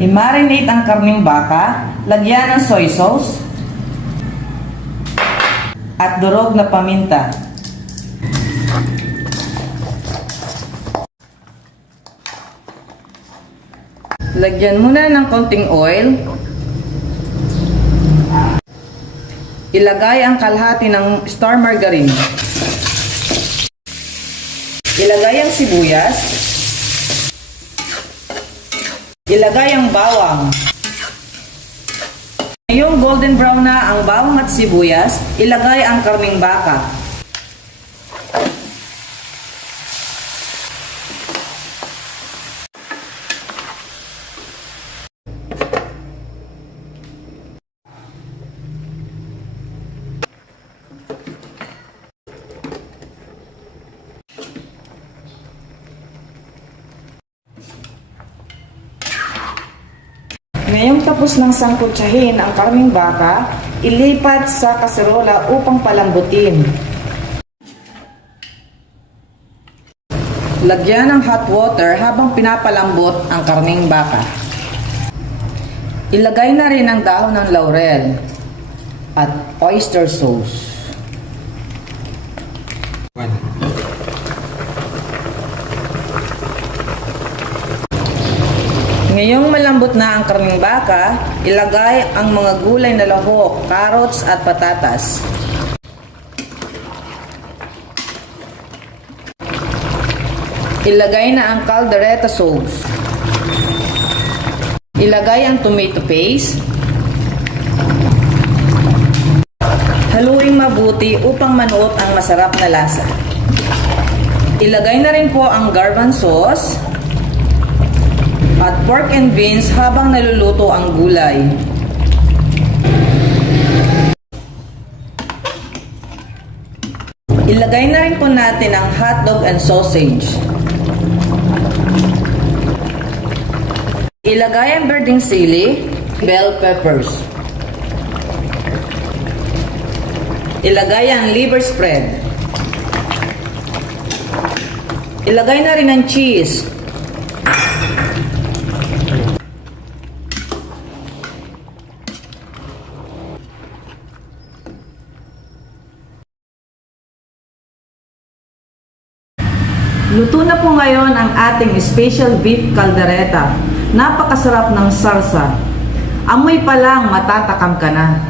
I-marinate ang karning baka, lagyan ng soy sauce at durog na paminta. Lagyan muna ng konting oil. Ilagay ang kalahati ng star margarine. Ilagay ang sibuyas. Ilagay ang bawang. Ngayong golden brown na ang bawang at sibuyas, ilagay ang karning baka. Ngayong tapos ng sangkutsahin ang karning baka, ilipat sa kaserola upang palambutin. Lagyan ng hot water habang pinapalambot ang karning baka. Ilagay na rin ang dahon ng laurel at oyster sauce. Ngayong malambot na ang karning baka, ilagay ang mga gulay na lahok, carrots at patatas. Ilagay na ang caldereta sauce. Ilagay ang tomato paste. Haluin mabuti upang manuot ang masarap na lasa. Ilagay na rin po ang garbanzo sauce at pork and beans habang naluluto ang gulay. Ilagay na rin po natin ang hotdog and sausage. Ilagay ang birding sili, bell peppers. Ilagay ang liver spread. Ilagay na rin ang cheese. Luto na po ngayon ang ating special beef caldereta. Napakasarap ng salsa. Amoy pa lang matatakam ka na.